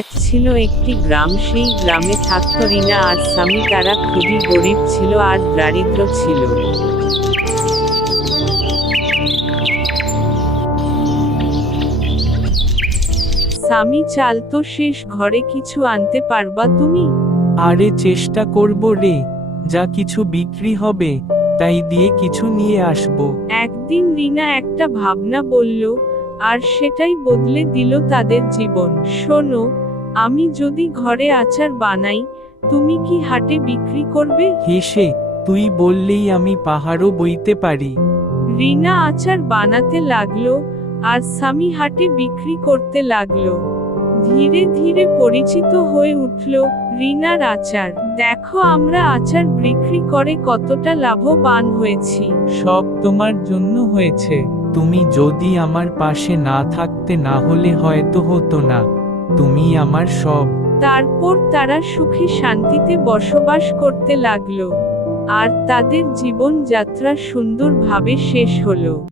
এক ছিল একটি গ্রাম সেই গ্রামে থাকত রিনা আর স্বামী। তারা খুবই গরিব ছিল আর দারিদ্র ছিল। স্বামী চাল তো শেষ ঘরে কিছু আনতে পারবা তুমি? আরে চেষ্টা করব রে যা কিছু বিক্রি হবে তাই দিয়ে কিছু নিয়ে আসব। একদিন রিনা একটা ভাবনা বলল আর সেটাই বদলে দিল তাদের জীবন। শোনো আমি যদি ঘরে আচার বানাই তুমি কি হাটে বিক্রি করবে? হেসে তুই বললেই আমি পাহাড়ও বইতে পারি। রিনা আচার বানাতে লাগল আর স্বামী হাটে বিক্রি করতে লাগল। ধীরে ধীরে পরিচিত হয়ে উঠল রিনার আচার। দেখো আমরা আচার বিক্রি করে কতটা লাভবান হয়েছি। সব তোমার জন্য হয়েছে। তুমি যদি আমার পাশে না থাকতে না হলে হয়তো হতো না। তুমি আমার সব। তারপর তারা সুখে শান্তিতে বসবাস করতে লাগল। আর তাদের জীবনযাত্রা সুন্দরভাবে শেষ হলো।